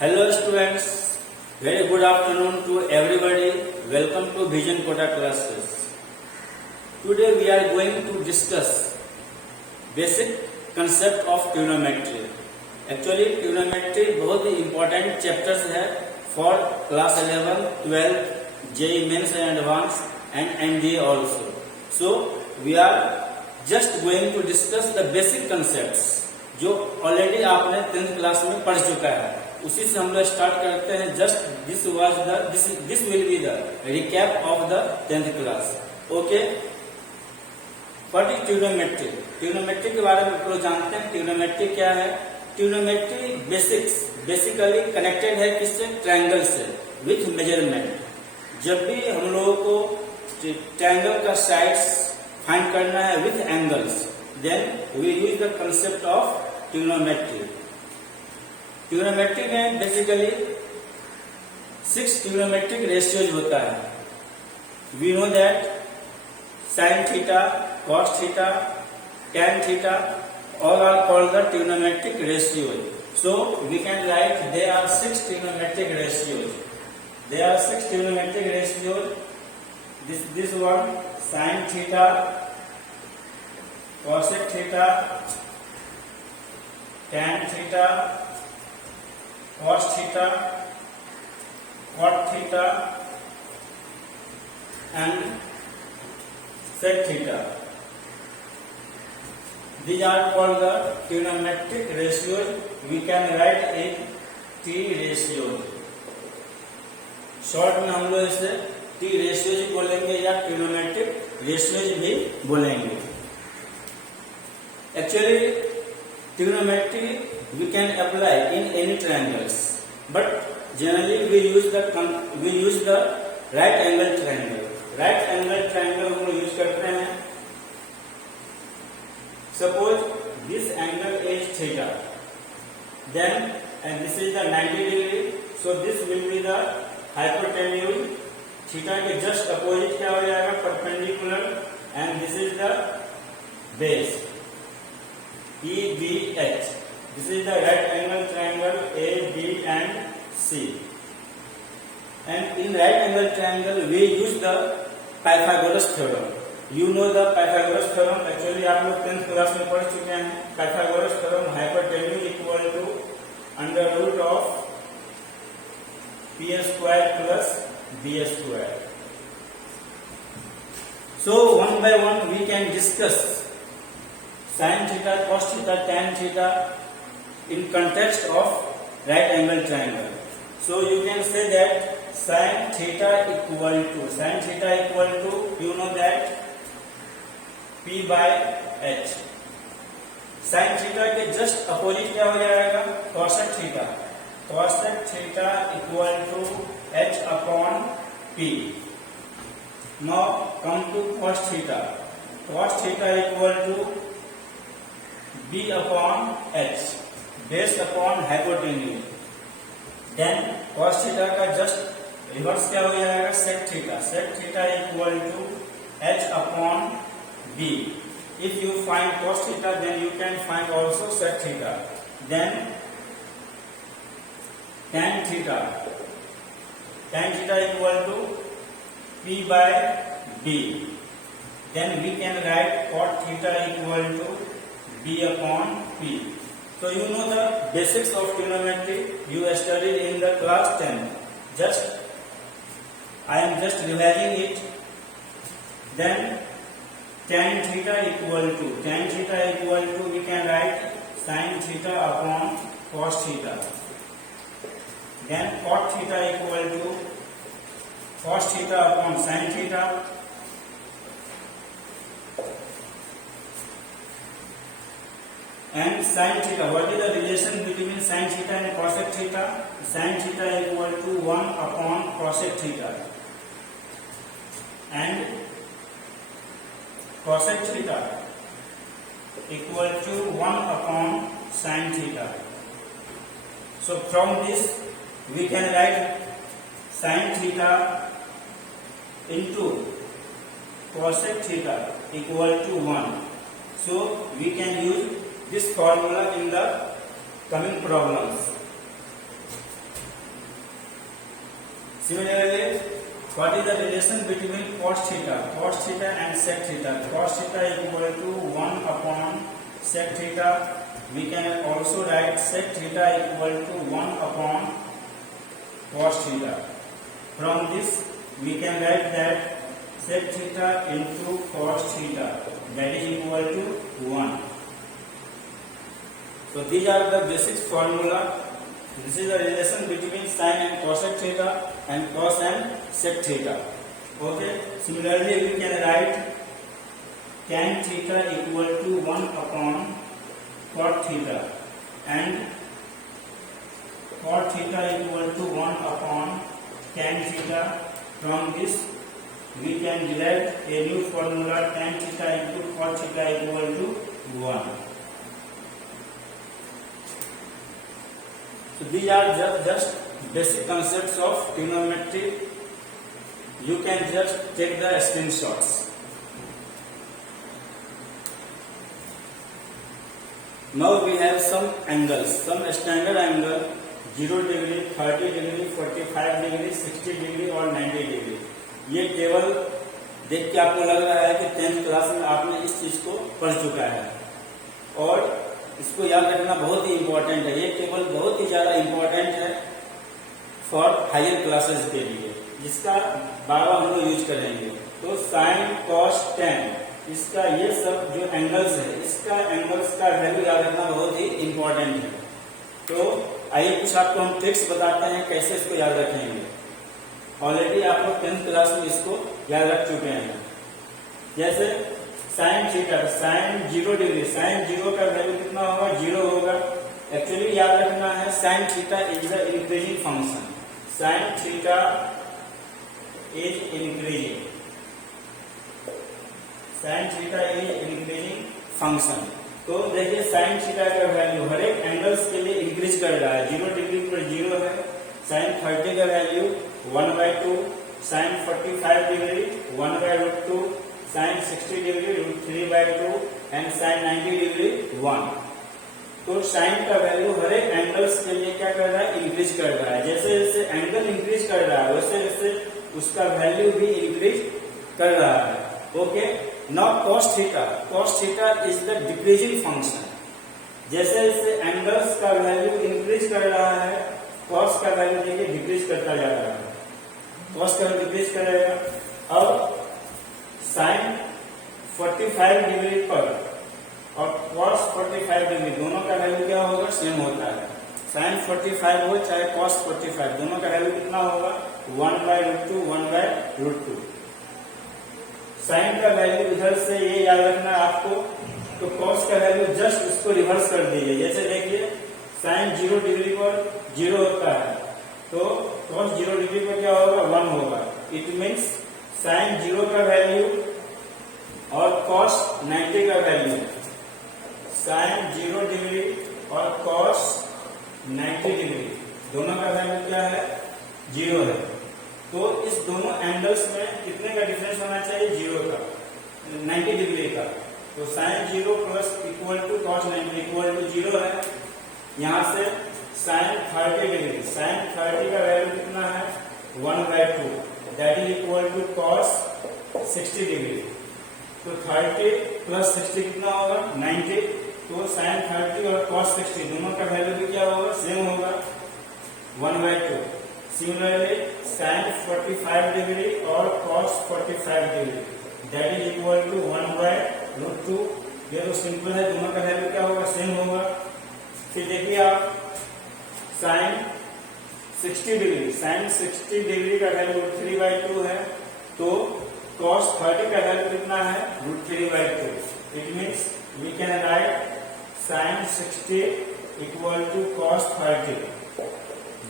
Hello students, very good afternoon to everybody. Welcome to Vision Quota classes. Today we are going to discuss basic concept of trigonometry. Actually trigonometry बहुत ही important chapters है for class 11, 12, JEE Mains and Advanced and NDA also. So we are just going to discuss the basic concepts जो already आपने 10th class में पढ़ चुका है, उसी से हम लोग स्टार्ट करते हैं. Just this will be the recap of the 10th class. Okay, what is trigonometry? Trigonometry के बारे में आप लोग जानते हैं. ट्रिग्नोमेट्री क्या है? ट्रिग्नोमेट्री बेसिकली कनेक्टेड है किससे? ट्रायंगल से विथ मेजरमेंट. जब भी हम लोगों को ट्रायंगल का साइड्स फाइंड करना है with angles, then we use the concept of trigonometry. Trigonometry में बेसिकली 6 ट्रिग्नोमेट्रिक रेशियोज होता है. We know that sine theta, cos theta, tan theta, all are called the trigonometric ratios. So we can write there are 6 trigonometric ratios. There are 6 trigonometric ratios. This one sin theta, cosec theta, tan theta, cos theta, cot theta and sec theta. These are called the trigonometric ratios. We can write in T ratios. Short में हम लोग इसे T ratios बोलेंगे या trigonometric ratios भी बोलेंगे. Actually trigonometry we can apply in any triangles, but generally we use the right angle triangle. Right angle triangle हम लोग यूज करते हैं. Suppose this angle is theta, then and this is the 90 degree, so this will be the hypotenuse. Theta के just opposite क्या हो जाएगा? Perpendicular, and this is the base EBH. This is the right angle triangle AB and C. And in right angle triangle we use the Pythagoras theorem. You know the Pythagoras theorem. Actually आप लोग 10th class में पढ़ चुके हैं. Pythagoras theorem, hypotenuse equal to under root of p square plus b square. So one by one we can discuss sin theta, cos theta, tan theta in context of right angle triangle. So you can say that sin theta equal to you know that P by H. sin theta के just opposite क्या हो जाएगा? cosec theta. cosec theta equal to H upon P. Now come to cos theta. cos theta equal to B upon H. Base upon hypotenuse. Then cos theta का just reverse क्या हो जाएगा? sec theta. sec theta equal to H upon B. If you find cos theta, then you can find also sec theta. Then tan theta. Tan theta equal to P by B. Then we can write cot theta equal to B upon P. So you know the basics of trigonometry. You studied in the class 10. I am just revising it. Then tan theta equal to we can write sin theta upon cos theta. Then cot theta equal to cos theta upon sin theta. And sin theta, what is the relation between sin theta and cosec theta? Sin theta equal to 1 upon cosec theta. And cosec theta equal to 1 upon sin theta. So from this we can write sin theta into cosec theta equal to 1. So we can use this formula in the coming problems. Similarly, what is the relation between cos theta and sec theta? Cos theta equal to 1 upon sec theta. We can also write sec theta equal to 1 upon cos theta. From this, we can write that sec theta into cos theta, that is equal to 1. So these are the basic formula. This is the relation between sin and cosec theta and cos and sec theta. Okay. Similarly, we can write tan theta equal to 1 upon cot theta and cot theta equal to 1 upon tan theta. From this, we can derive a new formula, tan theta into cot theta equal to 1. So these are just basic concepts of trigonometry. You can just take the screenshots. Now we have some angles, some standard angle 0 degree, 30 degree, 45 degree, 60 degree और 90 degree. ये केवल देख के आपको लग रहा है कि 10th क्लास में आपने इस चीज को पढ़ चुका है और इसको याद रखना बहुत ही इंपॉर्टेंट है. ये केवल बहुत ही ज्यादा इंपॉर्टेंट है फॉर हायर क्लासेस के लिए, जिसका बार बार हम लोग यूज करेंगे. तो साइन कॉस टेन, इसका ये सब जो एंगल्स है, इसका एंगल्स का वैल्यू याद रखना बहुत ही इंपॉर्टेंट है. तो आइए कुछ आपको हम ट्रिक्स बताते हैं कैसे इसको याद रखेंगे. ऑलरेडी आप लोग 10th क्लास में इसको याद रख चुके हैं. जैसे sine theta, sine 0 degree, sine 0 का वैल्यू कितना होगा? 0 होगा. एक्चुअली याद रखना है sine theta is the increasing function. Sine theta is increasing, sine theta is increasing function. तो देखिए साइन थीटा का वैल्यू हर एक एंगल्स के लिए इंक्रीज कर रहा है. 0 डिग्री पर 0 है. साइन 30 का value 1/2, sine 45 degree 1/√2, sine 60 degree √3/2 and sine 90 degree 1. तो साइन का वैल्यू हर एक एंगल्स के लिए क्या कर रहा है? इंक्रीज कर रहा है. जैसे जैसे एंगल इंक्रीज कर रहा है वैसे वैसे उसका वैल्यू भी इंक्रीज कर रहा है. Okay. Now cos theta, cos theta is the decreasing function. जैसे जैसे एंगल्स का वैल्यू इंक्रीज कर रहा है, कॉस का वैल्यू देखिए डिक्रीज करता जा रहा है. कॉस का वैल्यू डिक्रीज करेगा. अब साइन 45 डिग्री पर और कॉस 45 डिग्री दोनों का वैल्यू क्या होगा? सेम होता है. साइन 45 हो चाहे कॉस 45, दोनों का वैल्यू कितना होगा? 1/√2, 1/√2. साइन का वैल्यू इधर से ये याद रखना है आपको. तो कॉस का वैल्यू जस्ट उसको रिवर्स कर दीजिए. जैसे देखिए साइन 0 डिग्री पर 0 होता है, तो कॉस 0 डिग्री पर क्या होगा? 1 होगा. इट मीन्स साइन 0 का वैल्यू और कॉस 90 का वैल्यू, साइन 0 डिग्री और कॉस 90 डिग्री दोनों का वैल्यू क्या है? 0 है. तो इस दोनों एंगल्स में कितने का डिफरेंस होना चाहिए? 0 का, 90 डिग्री का. तो sine 0 plus equal to cos 90 equal to 0 है. यहाँ से साइन 30 डिग्री, साइन 30 का वैल्यू कितना है? 1/2, that is equal to cos 60 degree. तो 30 प्लस 60 कितना होगा? 90. तो साइन 30 और कॉस 60 दोनों का वैल्यू भी क्या होगा? सेम होगा, 1/2. सिमिलरली साइन 45 डिग्री और cos 45 degree that is equal to 1/√2. ये तो सिंपल है, दोनों का वैल्यू क्या होगा? सेम होगा. फिर देखिए आप साइन 60 डिग्री, साइन 60 डिग्री का वैल्यू √3/2 है. तो cos 30 का वैल्यू कितना है? √3/2. It means we can write sine 60 equal to cos 30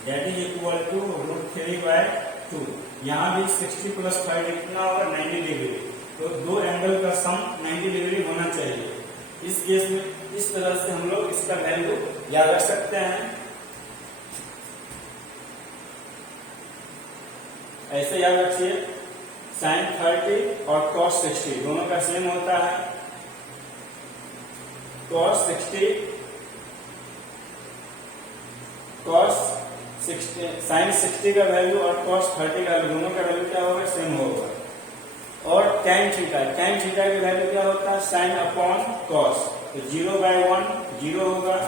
that is equal to √3/2. यहाँ भी 60 प्लस 30 कितना होगा? 90 डिग्री. तो दो एंगल का सम 90 डिग्री होना चाहिए. इस केस में इस तरह से हम लोग इसका वैल्यू याद रख सकते हैं. ऐसे याद रखिए साइन 30 और कॉस 60 दोनों का सेम होता है. कॉस 60 साइन 60 का वैल्यू और कॉस 30 का वैल्यू, दोनों का वैल्यू क्या होगा, सेम होगा। और tan थीटा की वैल्यू क्या होता है, साइन अपॉन कॉस, तो 0/1 0 होगा,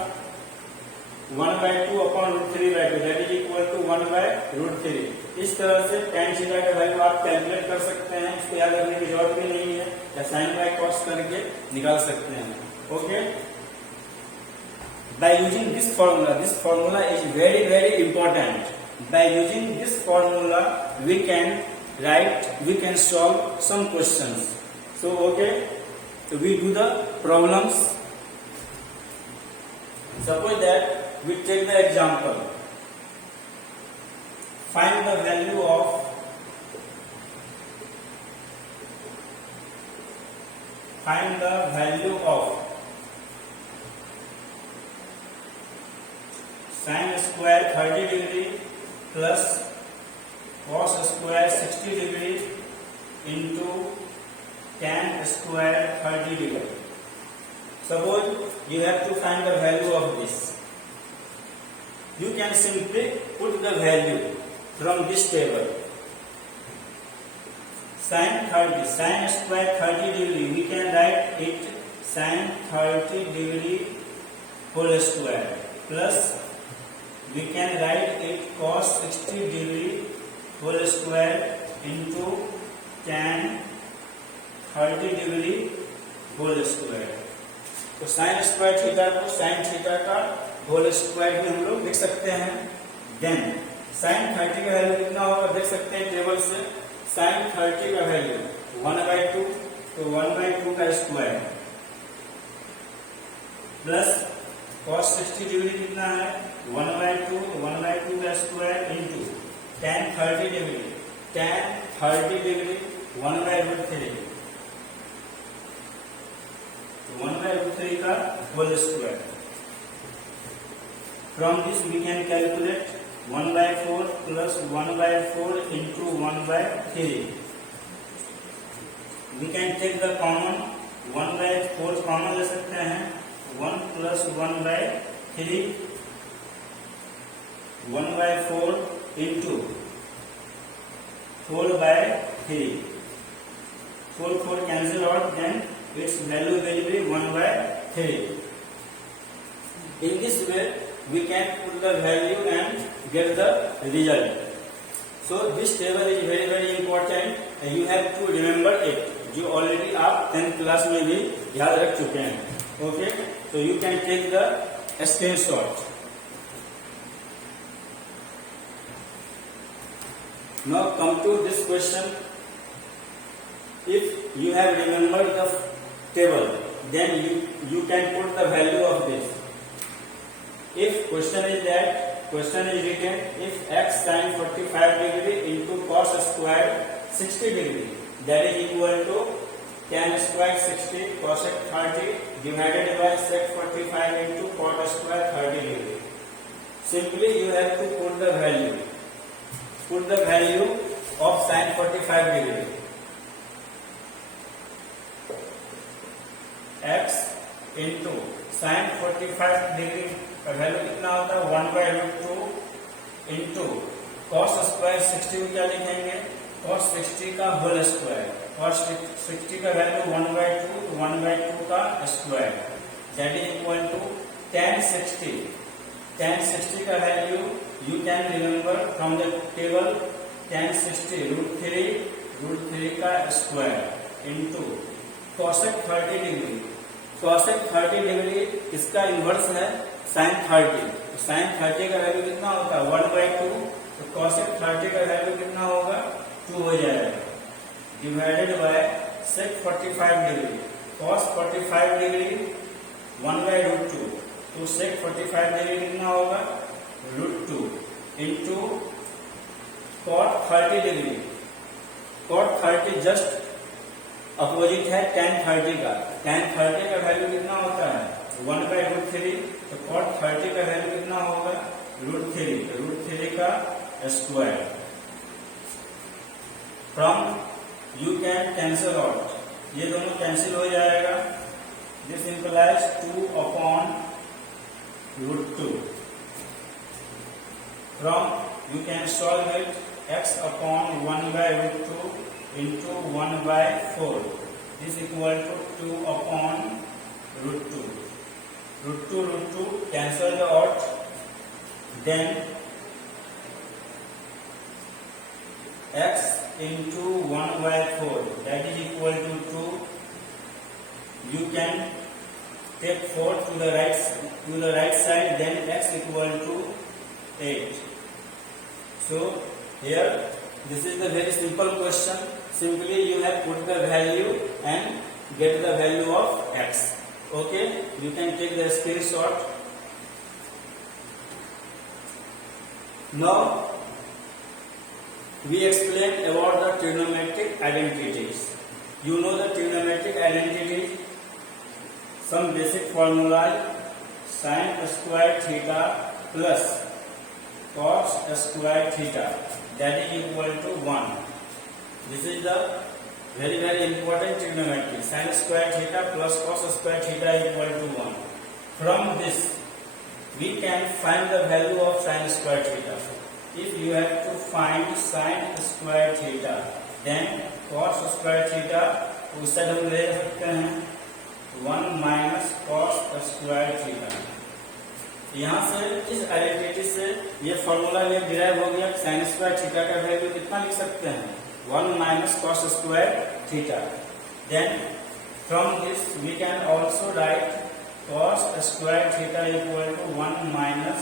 1/2 upon √3/2 that is equal to 1/√3। इस तरह से tan थीटा का वैल्यू आप कैलकुलेट कर सकते हैं, इसको याद रखने की जरूरत भी नहीं है, या साइन बाय कॉस करके निकाल सकते हैं। Okay, by using this formula is very important. By using this formula we can solve some questions. So okay, so we do the problems. Suppose that we take the example, find the value of sin square 30 degree plus cos square 60 degree into tan square 30 degree. Suppose you have to find the value of this. You can simply put the value from this table. Sin square 30 degree, we can write it sin 30 degree whole square, plus we can write it cos 60 degree whole square into tan 30 degree whole square. तो sign square theta को sine theta का whole square भी हम लोग लिख सकते हैं। Then sign 30 का वैल्यू कितना होगा, देख सकते हैं टेबल से, साइन 30 का वैल्यू 1/2, तो 1/2 का स्क्वायर, प्लस cos 60 डिग्री कितना है, 1/2 का स्क्वायर इंटू tan 30 डिग्री 1/√3, 1/√3 का whole square. From this we can calculate 1/4 plus 1/4 into 1/3। We can take the common, 1/4 common ले सकते हैं, 1 plus 1/3, 1/4 into 4/3, 4 cancel out, then its value will be 1/3. In this way we can put the value and get the result. So this table is very important and you have to remember it, जो already आप 10th class में भी याद रख चुके हैं। Okay, so you can take the screenshot. Now come to this question. If you have remembered the table, then you can put the value of this. If question is written, if x sin 45 degree into cos square 60 degree, that is equal to tan square 60 cosec 30 divided by sec 45 into cot square 30 degree. Simply you have to put the value of sin 45 degree. x into sin 45 degree का value कितना होता है, 1/√2 into cos square 60 को क्या लिखेंगे, cos 60 का whole square, cos 60 का value 1/2 का square, that is equal to tan 60 का value you can remember from the table, tan 60 √3 का square into cosec 30 degree, cosec 30 degree इसका इन्वर्स है sin 30, तो sin 30 का वैल्यू कितना होता है, 1/2, तो cosec 30 का वैल्यू कितना होगा, 2 हो जाएगा, divided by sec 45 degree, cos 45 degree 1/√2, तो sec 45 डिग्री कितना होगा, √2 into cot 30 degree, cot 30 just opposite है tan 30 का, tan 30 का वैल्यू कितना होता है, 1/√3, तो cot 30 का वैल्यू कितना होगा, √3 का square. From you can cancel out, ये दोनों कैंसिल हो जाएगा, this implies 2/√2। From you can solve it x upon 1 by root 2 into 1 by 4 is equal to 2 upon root 2. Root 2 cancel the odd. Then x into 1 by 4 that is equal to 2. You can take 4 to the right side, then x equal to 8. So here this is the very simple question. Simply you have put the value and get the value of x. Okay, you can take the screenshot. Now we explain about the trigonometric identities. You know the trigonometric identities. Some basic formula: sin square theta plus cos square theta that is equal to 1. This is the very important trigonometry. Sin square theta plus cos square theta equal to 1. From this we can find the value of sin square theta. If you have to find sin square theta, then cos square theta उस side हम ले सकते हैं 1 minus cos square theta. यहाँ से इस identity से ये फॉर्मूला में डिराइव हो गया. साइन स्क्वायर थीटा का वैल्यू कितना लिख सकते हैं? 1 minus cos square theta. Then from this we can also write cos square theta equal to 1 minus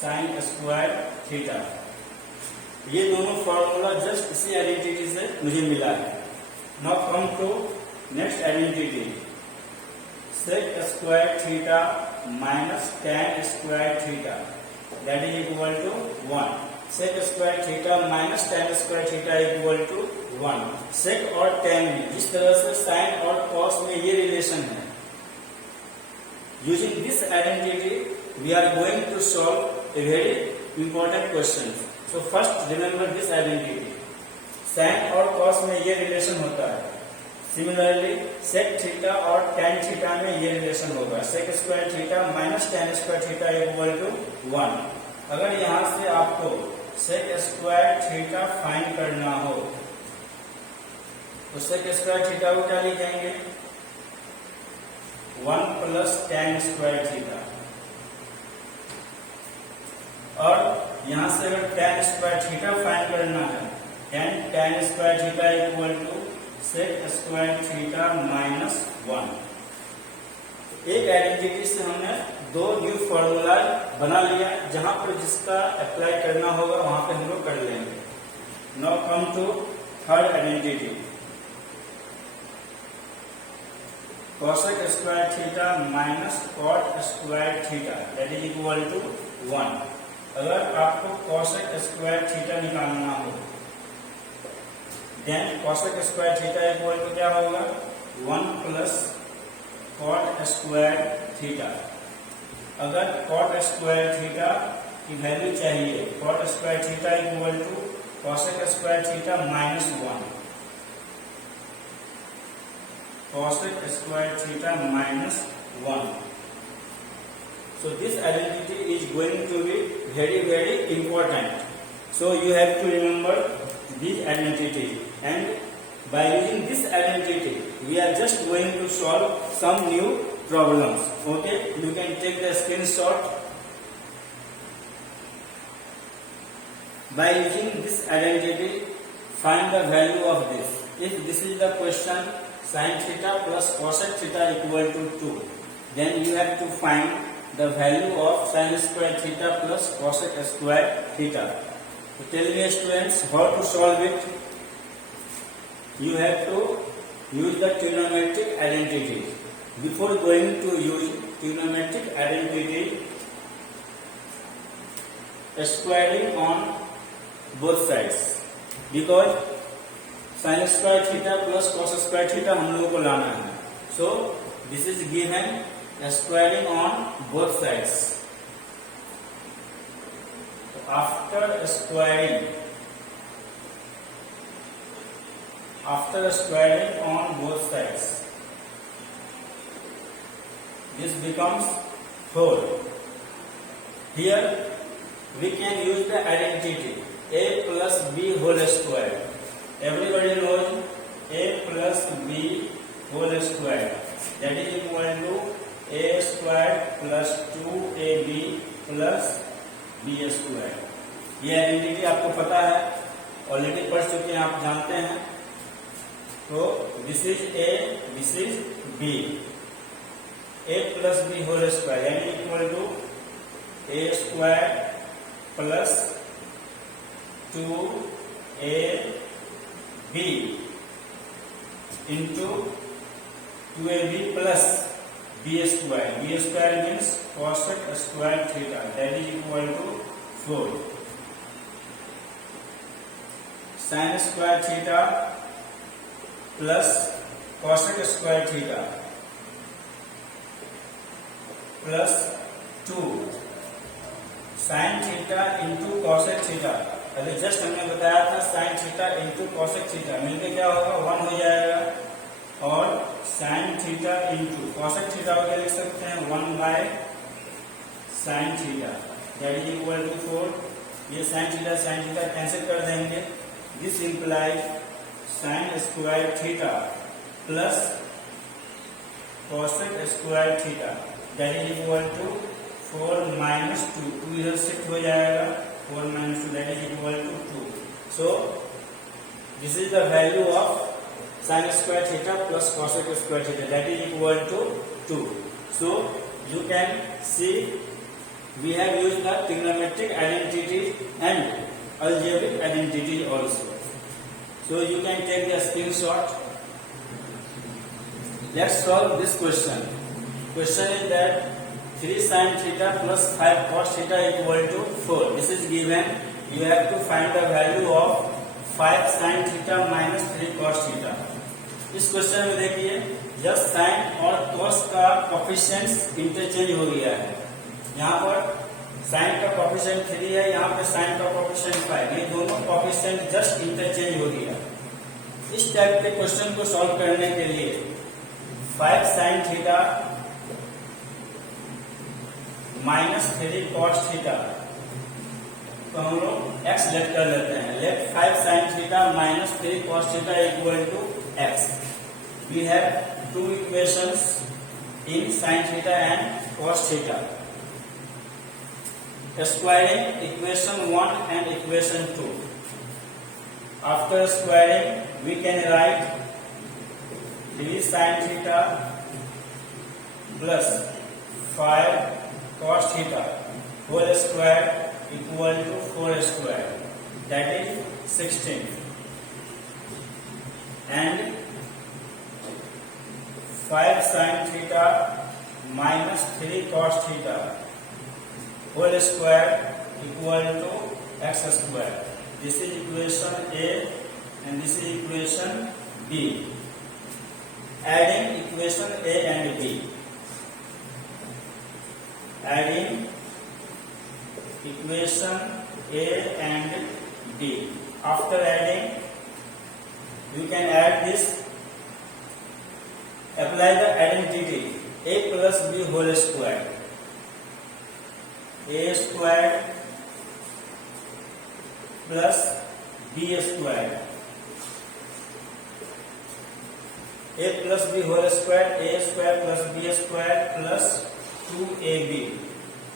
sine square theta. ये दोनों फॉर्मूला जस्ट इसी आइडेंटिटी से मुझे मिला है. Now come to next identity. Sec square theta minus tan square theta that is equal to 1. Sec square theta minus tan square theta equal to 1. Sec और tan में जिस तरह से साइन और कॉस में ये रिलेशन है, using this identity we are going to solve a very important question. So first remember this identity. Sin और cos में ये रिलेशन होता है. Similarly sec थीटा और tan थीटा में ये रिलेशन होगा. sec square theta minus tan square theta equal to 1. अगर यहाँ से आपको sec स्क्वायर थीटा फाइंड करना हो तो sec स्क्वायर थीटा को क्या लिखेंगे? 1 प्लस tan स्क्वायर थीटा. और यहां से अगर tan स्क्वायर थीटा फाइंड करना है, tan square theta equal to sec square theta minus 1. एक आइडेंटिटी से हमने दो न्यू फॉर्मूला बना लिया. जहां पर जिसका अप्लाई करना होगा वहां पे हम लोग कर लेंगे. Now come to third identity. Cosec square theta minus cot square theta that is equal to 1. अगर आपको कॉसेक स्क्वायर थीटा निकालना हो, then cosec square theta equal to क्या होगा? 1 प्लस कॉट स्क्वायर थीटा. अगर कॉट स्क्वायर थीटा की value चाहिए, cot square theta equal to cosec square theta minus 1. Cosec square theta minus 1. So this identity is going to be very important. So you have to remember this identity, and by using this identity we are just going to solve some new problems. Okay, you can take the screenshot. By using this identity, find the value of this. If this is the question, sin theta plus cosec theta equal to 2, then you have to find the value of sin square theta plus cosec square theta. So tell me students, how to solve it? You have to use the trigonometric identity. Before going to use trigonometric identity, squaring on both sides, because sin square theta plus cos square theta हम लोगों को लाना है. So this is given squaring on both sides. After squaring on both sides, this becomes 4. Here we can use the identity a plus b whole square. Everybody knows a plus b whole square, that is equal to a square plus 2ab plus b square. ये identity आपको पता है, already पढ़ चुके हैं, आप जानते हैं. तो this is a, this is b. a plus b whole square यानी equal to a square plus 2ab into 2ab plus b square. b square means cosec square theta, that is equal to 4 sin square theta plus cosec square theta plus 2 sin theta into cosec theta. अभी just हमने बताया था sin theta into cosec theta मिलकर क्या होगा, 1 हो जाएगा. और sin theta into cosec theta को क्या लिख सकते हैं, 1 by sin theta, that is equal to 4. ये sin थीटा कैंसिल कर देंगे. This implies sin square theta plus cosec square theta, that is equal to 4 minus 2. 2 इधर शिफ्ट हो जाएगा, 4 minus 2, that is equal to 2. So this is the value of sin square theta plus cosec square theta, that is equal to 2. So you can see we have used the trigonometric identity and algebraic identity also. So you can take the screenshot. Let's solve this question. Question is that 3 sin theta plus 5 cos theta equal to 4. This is given. You have to find the value of 5 sin theta minus 3 cos theta. इस question में देखिए, जब sin और cos का coefficients interchange हो गया है. यहाँ पर sin का कोफिशिएंट 3 है, यहाँ पे sin का कोफिशिएंट 5. ये दोनों कोफिशिएंट जस्ट इंटरचेंज हो गया. इस टाइप के क्वेश्चन को सॉल्व करने के लिए 5 sin theta minus 3 cos theta तो हम लोग x लेट कर लेते हैं. Let 5 sin theta minus 3 cos theta equal to x. We have two equations in sin theta and cos theta. Squaring equation 1 and equation 2. After squaring, we can write 3 sin theta plus 5 cos theta whole square equal to 4 square, that is 16. And 5 sin theta minus 3 cos theta whole square equal to x square. This is equation A and this is equation B. Adding equation A and B. Adding equation A and B. After adding, you can add this. Apply the identity A plus B whole square. A square plus B square. A plus B whole square, A square plus B square plus 2AB.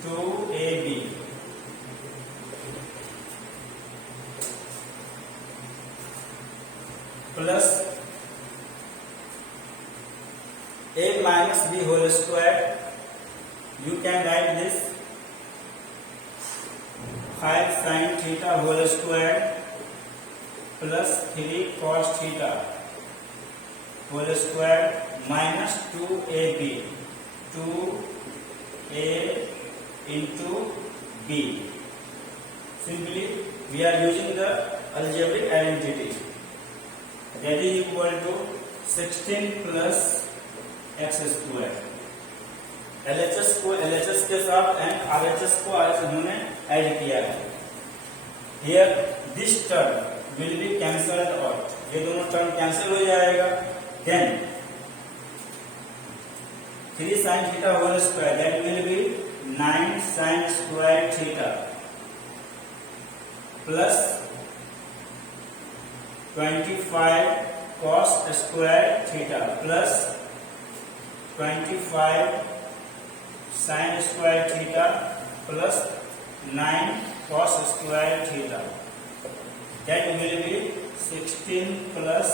2AB plus A minus B whole square. You can write this 5 sin theta whole square plus 3 cos theta whole square minus 2AB. 2A into B. Simply we are using the algebraic identity, that is equal to 16 plus x square. LHS को LHS के साथ and RHS को RHS हमने add किया है. Here this term will be cancelled out. ये दोनों term cancel हो जाएगा. Then 3 sin theta whole square, that will be 9 sin square theta plus 25 cos square theta plus 25 sin square theta plus 9 cos square theta, that will be 16 plus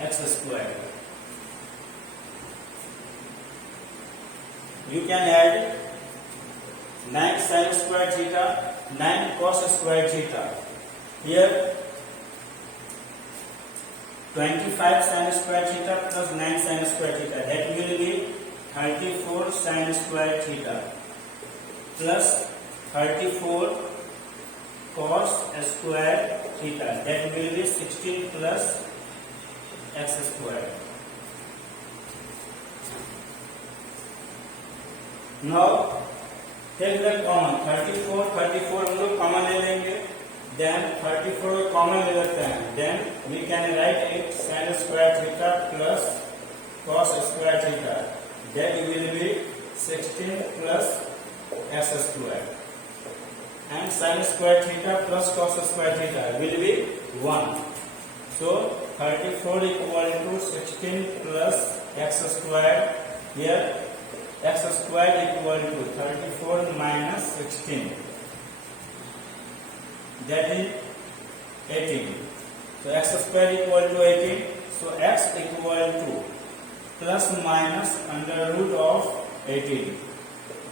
x square. You can add 9 sin square theta, 9 cos square theta. Here 25 sin square theta plus 9 sin square theta, that will be 34 sin square theta plus 34 cos square theta, that will be 16 plus x square. Now take the common 34 हम लोग common ले लेंगे, then 34 common ले लेते हैं, then we can write it sin square theta plus cos square theta, that will be 16 plus x square, and sin square theta plus cos square theta will be 1. So 34 equal to 16 plus x square. Here x square equal to 34 minus 16, that is 18. So x square equal to 18. So x equal to plus minus under root of 18,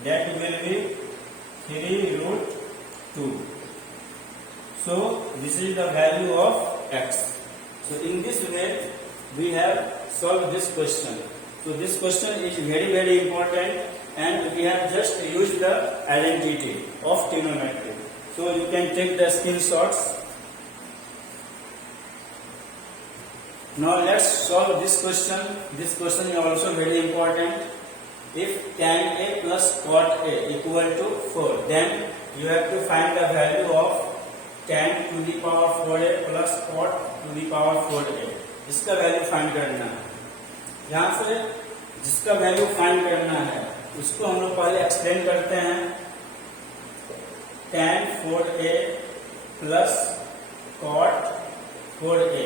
that will be 3 root 2. So this is the value of x. So in this way we have solved this question. So this question is very important, and we have just used the identity of trigonometry. So you can take the screenshots. Now let's solve this question. This question is also very important. If tan A plus cot A equal to 4, then you have to find the value of tan to the power 4a plus cot to the power 4a. इसका value find करना है. यहाँ से जिसका value find करना है उसको हम लोग पहले एक्सप्लेन करते हैं. tan 4a plus cot 4a,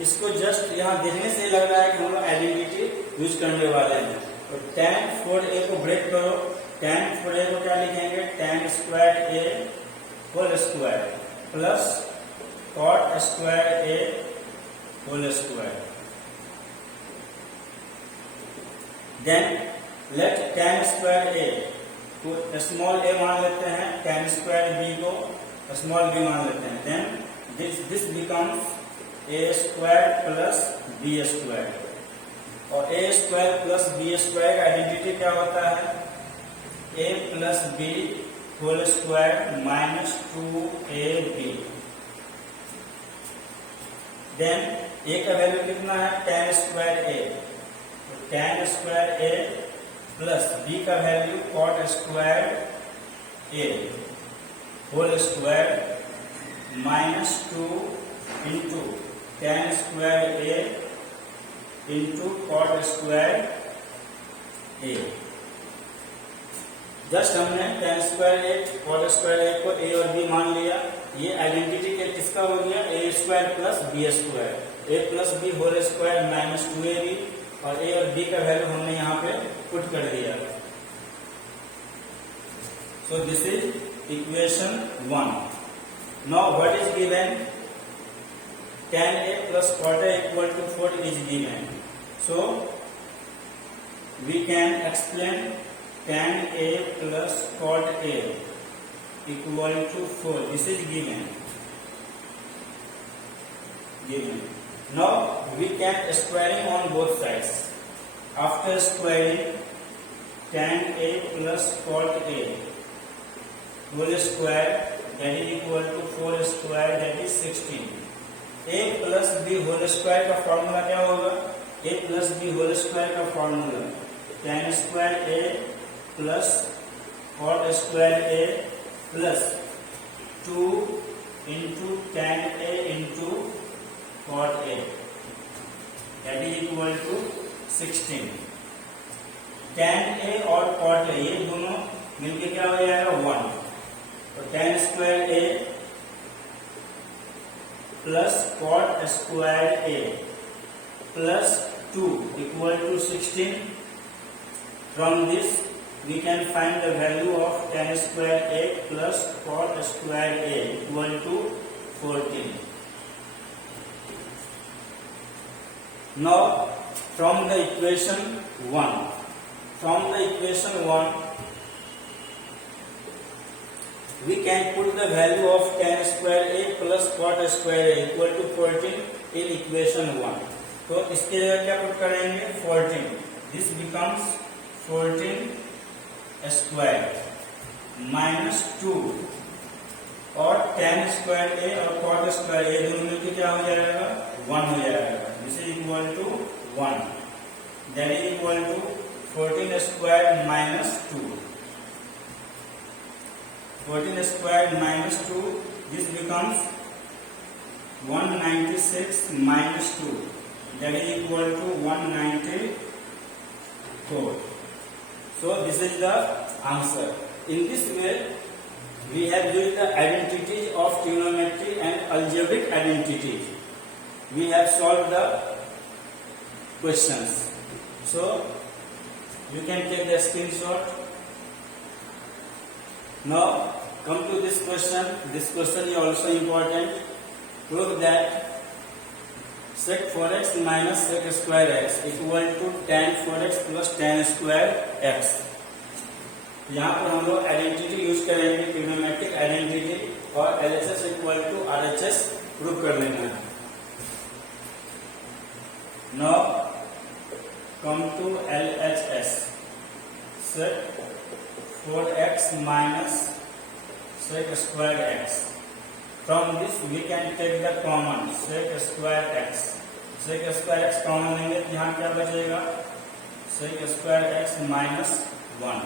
इसको जस्ट यहाँ देखने से लग रहा है कि हम लोग आइडेंटिटी यूज करने वाले हैं. तो tan 4a को ब्रेक करो. tan 4a को क्या लिखेंगे? tan square a whole square plus cot square a whole square. Then let tan square a को स्मॉल a मान लेते हैं, tan स्क्वायर b को स्मॉल b मान लेते हैं. Then this becomes a square plus b square. और a square plus b square का आइडेंटिटी क्या होता है? a plus b whole square minus 2ab. Then a का वैल्यू कितना है? tan square a. तो tan square a plus b का value cot square a whole square minus 2 into tan square a into cot square a. Just हमने tan square a cot square a को a और b मान लिया. ये identity के किसका हो गया? a square plus b square. a plus b whole square minus 2ab, और a और b का वैल्यू हमने यहाँ पे पुट कर दिया. So this is equation 1. Now what is given? tan a plus cot a equal to 4 is given. So we can explain tan a plus cot a equal to 4. This is given. Now we can squaring on both sides. After squaring, tan a plus cot a whole square, that is equal to 4 square, that is 16. a plus b whole square का formula क्या होगा? a plus b whole square का formula tan square a plus cot square a plus 2 into tan a into cot a, that is equal to 16. tan a और cot a ये दोनों मिलके क्या हो जाएगा? 1. tan square a plus cot square a plus 2 equal to 16. From this we can find the value of tan square a plus cot square a equal to 14. Now from the equation 1, we can put the value of tan square a plus cot square a equal to 14 in equation 1. तो इसके जगह क्या put करेंगे 14. This becomes 14 square minus 2 और tan square a और cot square a दोनों मिलकर क्या हो जाएगा 1 हो जाएगा. This is equal to 1. That is equal to 14 square minus 2. 14 square minus 2, this becomes 196 minus 2, that is equal to 194. So this is the answer. In this way we have used the identities of trigonometry and algebraic identities. We have solved the questions. So you can take the screenshot. Now come to this question. This question is also important. Prove that sec 4x minus sec square x equal to tan 4x plus tan square x. यहाँ पर हम लोग identity use करेंगे trigonometric identity और LHS equal to RHS prove कर लेना है. Now come to LHS. Sec 4x minus sec square x. From this we can take the common sec square x. Sec square x common लेंगे तो यहाँ क्या बचेगा sec square x minus 1.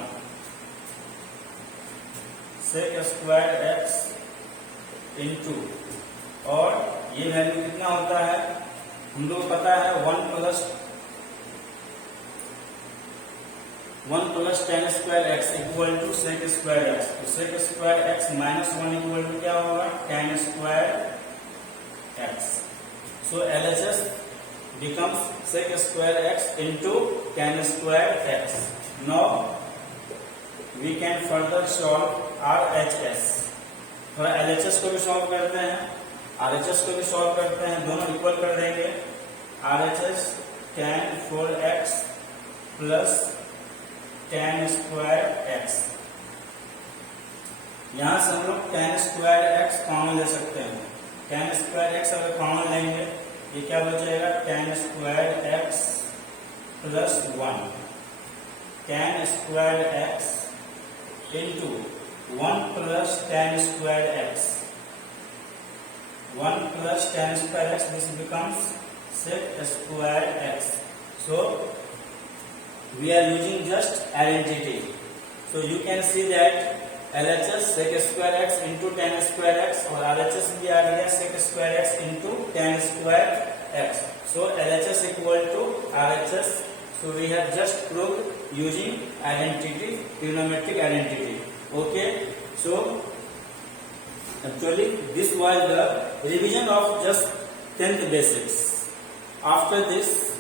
sec square x into और ये value कितना होता है हम लोग को पता है 1 plus tan square x equal to sec square x. तो sec square x minus 1 equal to क्या होगा tan square x. So LHS becomes sec square x into tan square x. Now we can further solve RHS. थोड़ा LHS को भी solve करते हैं, RHS को भी सॉल्व करते हैं, दोनों इक्वल कर देंगे. RHS tan 4x plus tan square x. यहां से हम लोग tan square x कॉमन ले सकते हैं. tan square x अगर कॉमन लेंगे ये क्या बचेगा tan square x plus 1. tan square x into 1 plus tan square x. 1 plus tan square x, this becomes sec square x. So we are using just identity. So you can see that LHS sec square x into tan square x और RHS भी आ गया sec square x into tan square x. So LHS equal to RHS. So we have just proved using identity, trigonometric identity. Okay. So actually this was the revision of just 10th basics. After this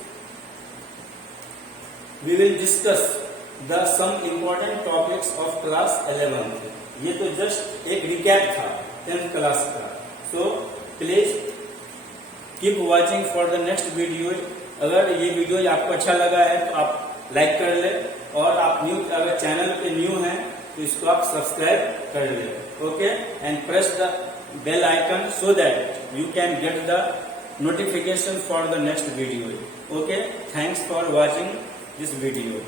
we will discuss the some important topics of class 11th. ये तो just एक recap था 10th class का. So please keep watching for the next video. अगर ये video आपको अच्छा लगा है तो आप लाइक कर ले और आप अगर चैनल पे न्यू हैं तो इसको आप सब्सक्राइब कर ले. Okay, and press the bell icon so that you can get the notification for the next video. Okay, thanks for watching this video.